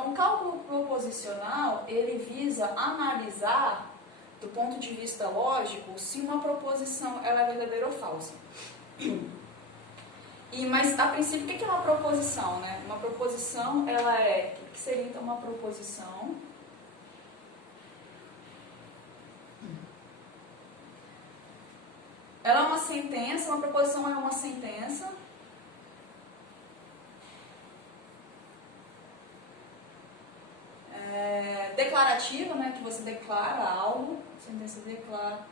Então, o cálculo proposicional, ele visa analisar, do ponto de vista lógico, se uma proposição ela é verdadeira ou falsa. Mas, a princípio, o que é uma proposição, né? Uma proposição, ela é... O que seria, então, uma proposição? Ela é uma sentença, uma proposição é uma sentença. Declarativa, né? Que você declara algo. Sentença declarativa.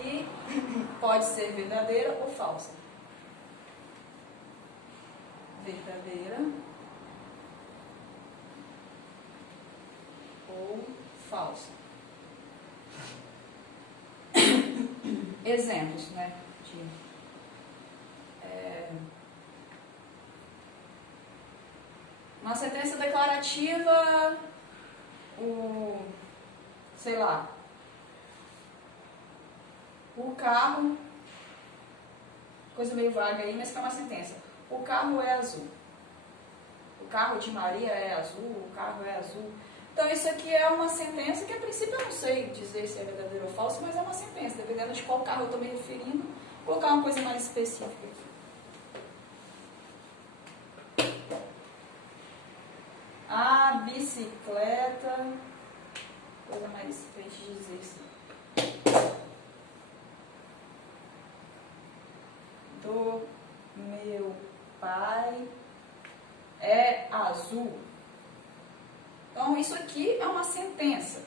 Que pode ser verdadeira ou falsa. Verdadeira ou falsa. Exemplos, né? Uma sentença declarativa, sei lá, o carro, coisa meio vaga aí, mas que é uma sentença. O carro é azul. O carro de Maria é azul, o carro é azul. Então, isso aqui é uma sentença que, a princípio, eu não sei dizer se é verdadeiro ou falso, mas é uma sentença. Dependendo de qual carro eu estou me referindo, vou colocar uma coisa mais específica aqui. A bicicleta, coisa mais pra gente dizer isso. Do meu pai é azul. Então, isso aqui é uma sentença,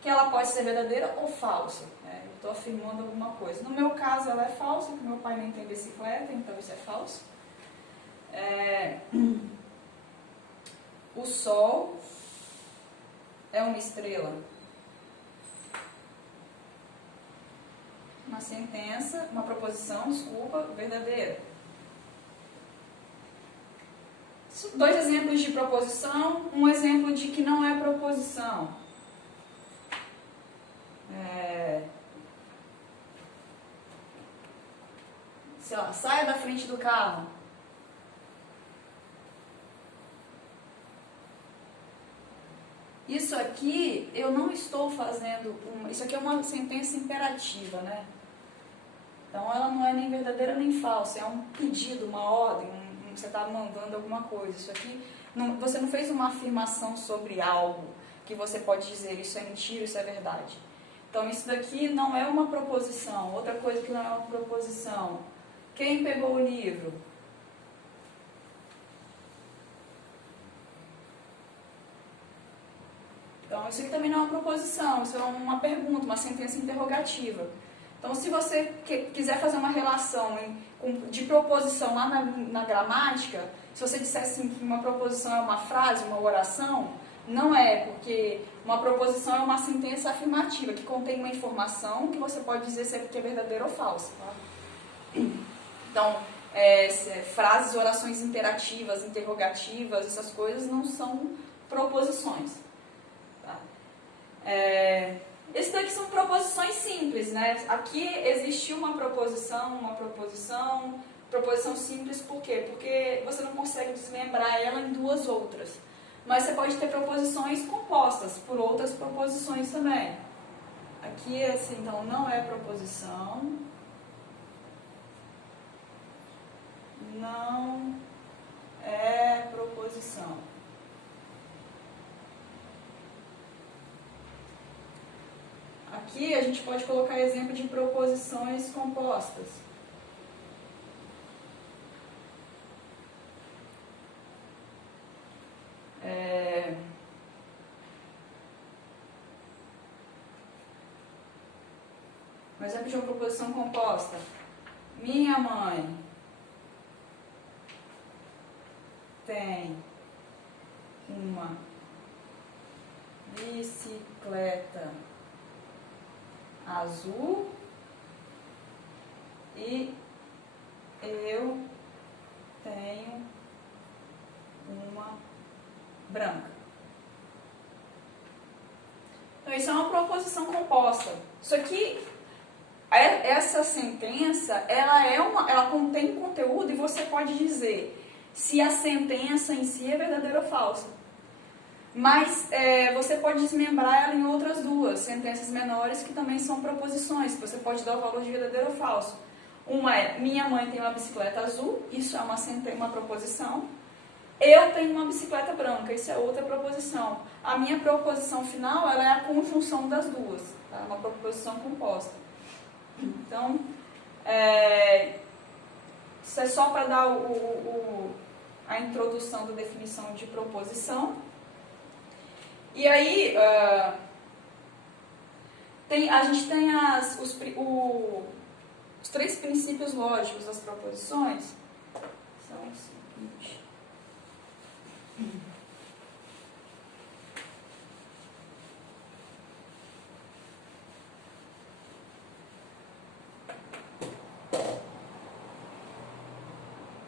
que ela pode ser verdadeira ou falsa. Né? Eu estou afirmando alguma coisa. No meu caso, ela é falsa, porque meu pai nem tem bicicleta, então isso é falso. O sol é uma estrela. Uma sentença, uma proposição, desculpa, verdadeira. Dois exemplos de proposição, um exemplo de que não é proposição. Sei lá, saia da frente do carro. Isso aqui, eu não estou fazendo... Isso aqui é uma sentença imperativa, né? Então, ela não é nem verdadeira nem falsa. É um pedido, uma ordem, você está mandando alguma coisa. Isso aqui, você não fez uma afirmação sobre algo que você pode dizer, isso é mentira, isso é verdade. Então, isso daqui não é uma proposição. Outra coisa que não é uma proposição. Quem pegou o livro? Então, isso aqui também não é uma proposição, isso é uma pergunta, uma sentença interrogativa. Então, se você quiser fazer uma relação de proposição lá na gramática, se você dissesse assim, que uma proposição é uma frase, uma oração, não é, porque uma proposição é uma sentença afirmativa, que contém uma informação que você pode dizer se é verdadeira ou falsa. Tá? Então, frases, orações imperativas, interrogativas, essas coisas não são proposições. Esses daqui são proposições simples, né? Aqui existiu uma proposição simples, por quê? Porque você não consegue desmembrar ela em duas outras. Mas você pode ter proposições compostas por outras proposições também. Aqui, assim, então, não é proposição. Não é proposição. Aqui a gente pode colocar exemplo de proposições compostas. Um exemplo de uma proposição composta. Minha mãe tem uma bicicleta azul e eu tenho uma branca. Então, isso é uma proposição composta. Isso aqui, essa sentença, ela contém conteúdo e você pode dizer se a sentença em si é verdadeira ou falsa. Mas você pode desmembrar ela em outras duas sentenças menores que também são proposições, que você pode dar o valor de verdadeiro ou falso. Uma é, minha mãe tem uma bicicleta azul, isso é uma proposição. Eu tenho uma bicicleta branca, isso é outra proposição. A minha proposição final, ela é a conjunção das duas, tá? Uma proposição composta. Então, isso é só para dar a introdução da definição de proposição. E aí, a gente tem os três princípios lógicos das proposições. São o seguinte.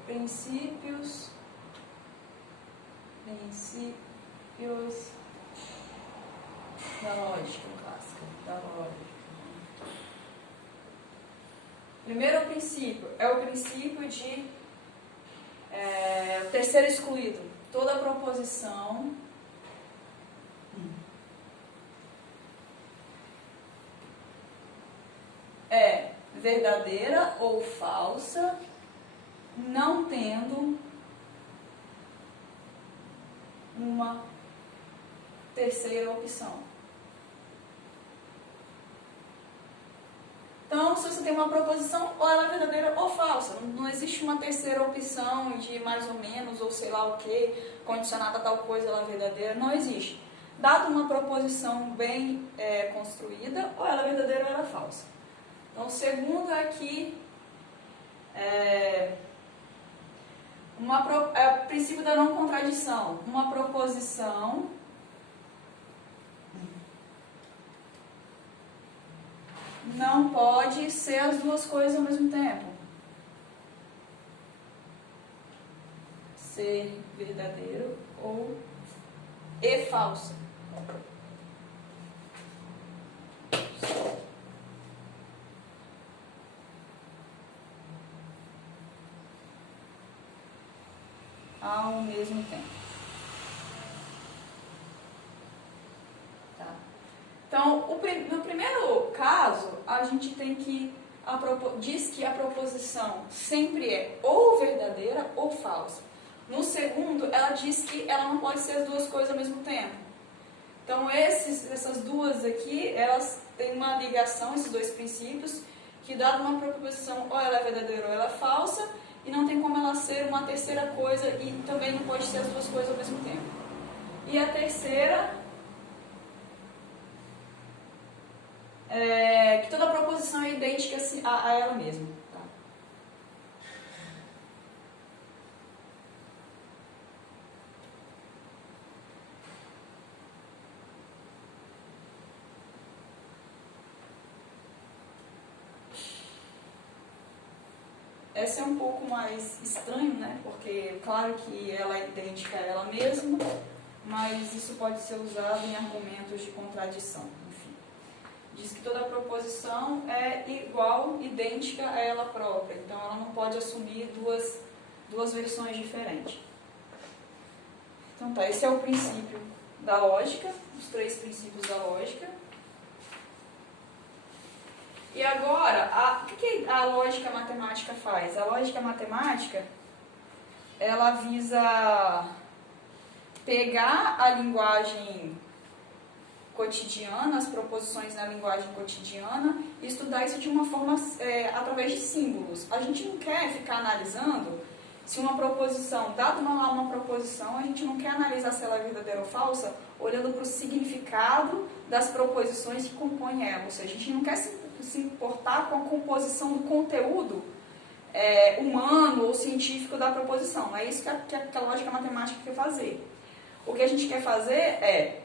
Princípios da lógica clássica, da lógica. Primeiro princípio é o princípio de terceiro excluído. Toda proposição é verdadeira ou falsa, não tendo uma terceira opção. Então, se você tem uma proposição, ou ela é verdadeira ou falsa. Não existe uma terceira opção de mais ou menos, ou sei lá o que, condicionada a tal coisa, ela é verdadeira. Não existe. Dado uma proposição bem construída, ou ela é verdadeira ou ela é falsa. Então, o segundo é que o princípio da não contradição. Uma proposição não pode ser as duas coisas ao mesmo tempo. Ser verdadeiro e falso. Ao mesmo tempo. Tá. Então, no primeiro caso, a gente tem que diz que a proposição sempre é ou verdadeira ou falsa. No segundo, ela diz que ela não pode ser as duas coisas ao mesmo tempo. Então, essas duas aqui, elas têm uma ligação, esses dois princípios, que dado uma proposição, ou ela é verdadeira ou ela é falsa, e não tem como ela ser uma terceira coisa, e também não pode ser as duas coisas ao mesmo tempo. E a terceira que toda proposição é idêntica a ela mesma. Tá? Essa é um pouco mais estranho, né? Porque, claro que ela é idêntica a ela mesma, mas isso pode ser usado em argumentos de contradição. Enfim, diz que toda proposição é igual, idêntica a ela própria. Então, ela não pode assumir duas versões diferentes. Então, tá. Esse é o princípio da lógica, os três princípios da lógica. E agora, o que a lógica matemática faz? A lógica matemática, ela visa pegar a linguagem cotidiana, as proposições na linguagem cotidiana, e estudar isso de uma forma, através de símbolos. A gente não quer ficar analisando se uma proposição, dado uma proposição, a gente não quer analisar se ela é verdadeira ou falsa, olhando para o significado das proposições que compõem ela. Ou seja, a gente não quer se importar com a composição do conteúdo humano ou científico da proposição. É isso que a lógica matemática quer fazer. O que a gente quer fazer é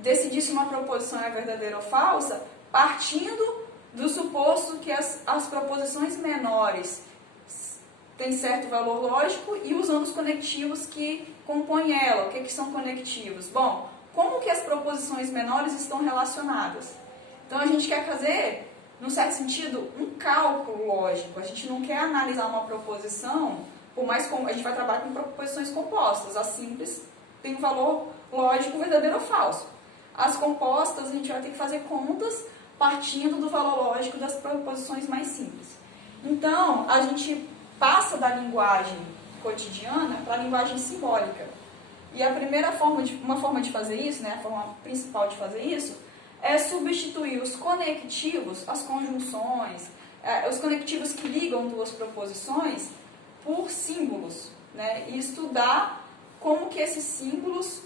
decidir se uma proposição é verdadeira ou falsa, partindo do suposto que as proposições menores têm certo valor lógico e usando os conectivos que compõem ela. O que são conectivos? Bom, como que as proposições menores estão relacionadas? Então, a gente quer fazer, num certo sentido, um cálculo lógico. A gente não quer analisar uma proposição Por mais a gente vai trabalhar com proposições compostas. As simples têm um valor lógico verdadeiro ou falso. As compostas, a gente vai ter que fazer contas partindo do valor lógico das proposições mais simples. Então, a gente passa da linguagem cotidiana para a linguagem simbólica. E a primeira forma de fazer isso, né, a forma principal de fazer isso, é substituir os conectivos, as conjunções, os conectivos que ligam duas proposições, por símbolos, né, e estudar como que esses símbolos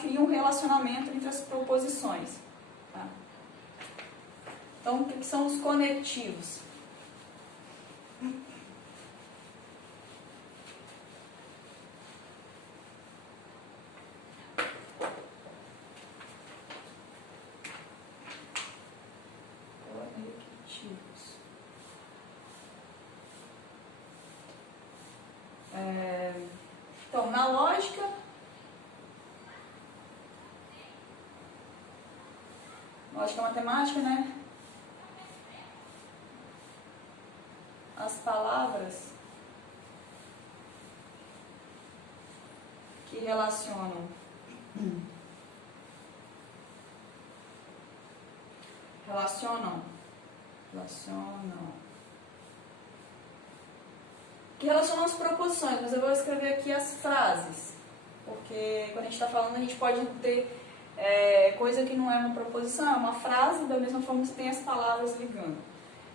criam um relacionamento entre as proposições. Tá? Então, o que são os conectivos? Então, na lógica, matemática, né? As palavras que relacionam as proposições, mas eu vou escrever aqui as frases, porque quando a gente está falando, a gente pode ter coisa que não é uma proposição, é uma frase, da mesma forma que tem as palavras ligando.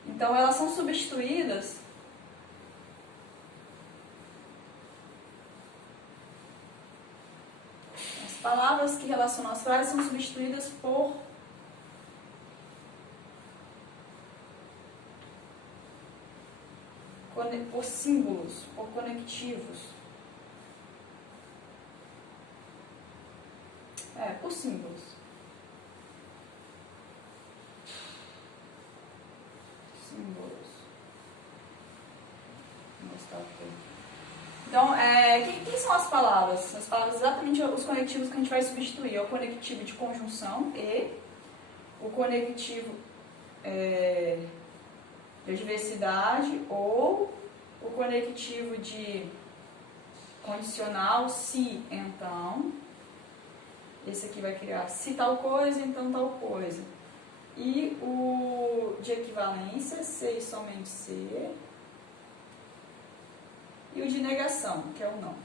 Então, elas são substituídas as palavras que relacionam as frases são substituídas por símbolos, por conectivos. Por símbolos. Então, quem são as palavras? As palavras, exatamente os conectivos que a gente vai substituir. É o conectivo de conjunção, e o conectivo de adversidade, ou o conectivo de condicional, se, então. Esse aqui vai criar se tal coisa, então tal coisa. E o de equivalência, se e somente se. E o de negação, que é o não.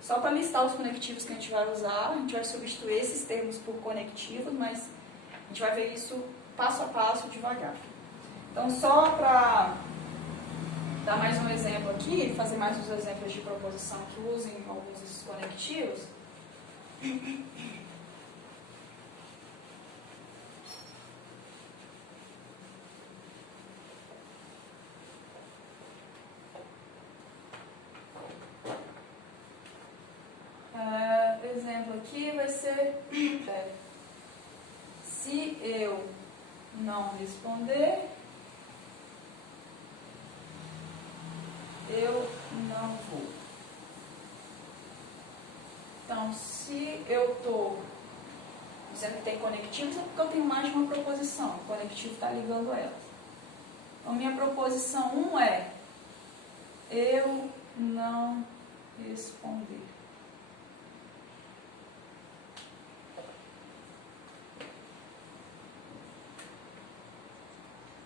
Só para listar os conectivos que a gente vai usar, a gente vai substituir esses termos por conectivos, mas a gente vai ver isso passo a passo, devagar. Então, só para dar mais um exemplo aqui, fazer mais uns exemplos de proposição que usem alguns desses conectivos. Exemplo aqui vai ser se eu não responder, eu não vou. Então, se eu estou dizendo que tem conectivos, é porque eu tenho mais de uma proposição. O conectivo está ligando elas. Então, minha proposição 1 é eu não responder.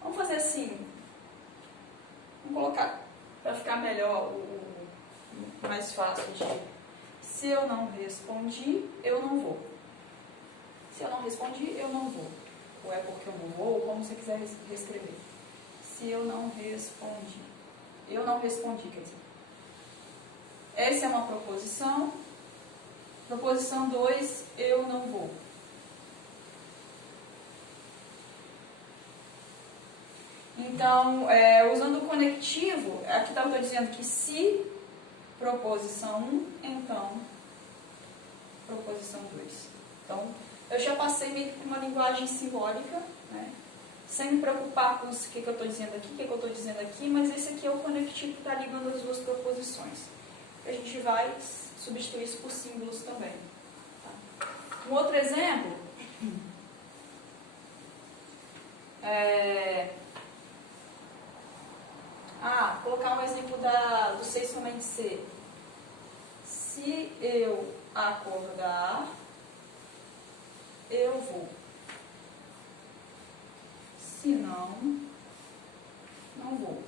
Vamos fazer assim. Vamos colocar para ficar melhor, mais fácil de... Se eu não respondi, eu não vou. Se eu não respondi, eu não vou. Ou é porque eu não vou, ou como você quiser reescrever. Se eu não respondi. Eu não respondi, quer dizer. Essa é uma proposição. Proposição 2, eu não vou. Então, usando o conectivo, aqui eu estou dizendo que se proposição 1, então proposição 2. Então, eu já passei meio que por uma linguagem simbólica, né? Sem me preocupar com o que eu estou dizendo aqui, o que eu estou dizendo aqui, mas esse aqui é o conectivo que está ligando as duas proposições. A gente vai substituir isso por símbolos também. Tá? Um outro exemplo colocar um exemplo do ser e somente ser. Se eu acordar, eu vou. Se não, não vou.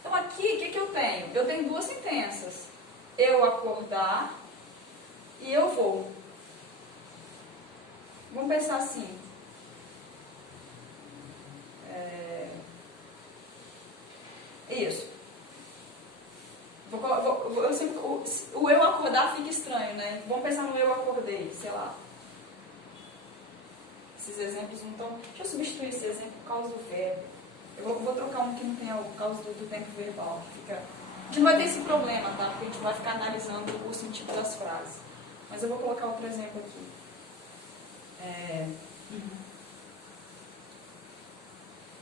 Então aqui, o que eu tenho? Eu tenho duas sentenças. Eu acordar e eu vou. Vamos pensar assim. Isso. O eu acordar fica estranho, né? Vamos pensar no eu acordei, sei lá. Esses exemplos não estão... Deixa eu substituir esse exemplo por causa do verbo. Eu vou trocar um que não tem por causa do tempo verbal. A gente não vai ter esse problema, tá? Porque a gente vai ficar analisando o sentido das frases. Mas eu vou colocar outro exemplo aqui.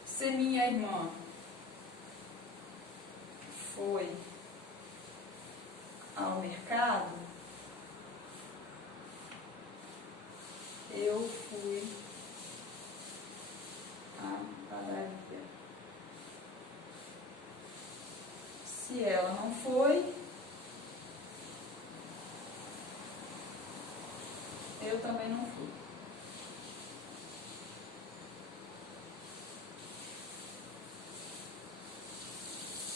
Se minha irmã foi ao mercado, eu fui à padaria. Se ela não foi, eu também não fui.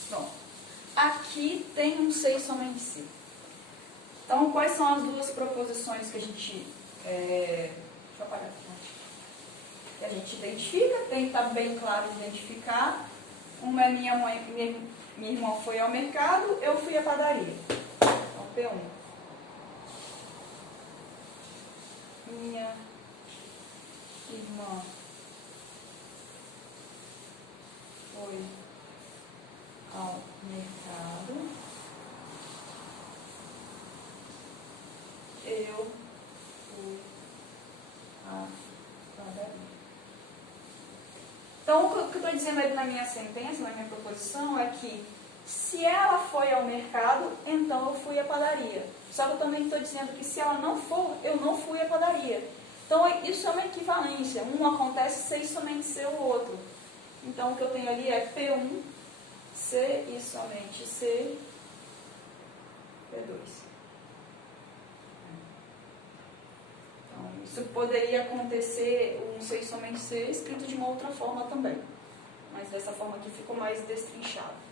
Pronto. Aqui tem um ser e somente ser. Então, quais são as duas proposições que a gente... deixa eu apagar aqui. Que a gente identifica, tem que estar bem claro de identificar. Uma é minha irmã foi ao mercado, eu fui à padaria. Então, P1. Minha irmã foi ao mercado, eu fui à padaria. Então, o que eu estou dizendo aí na minha sentença, na minha proposição, é que se ela foi ao mercado, então eu fui à padaria. Só que eu também estou dizendo que se ela não for, eu não fui à padaria. Então, isso é uma equivalência. Um acontece sem somente ser o outro. Então, o que eu tenho ali é P1, C e somente C, P2. Então, isso poderia acontecer, um ser e somente ser, escrito de uma outra forma também. Mas dessa forma aqui ficou mais destrinchado.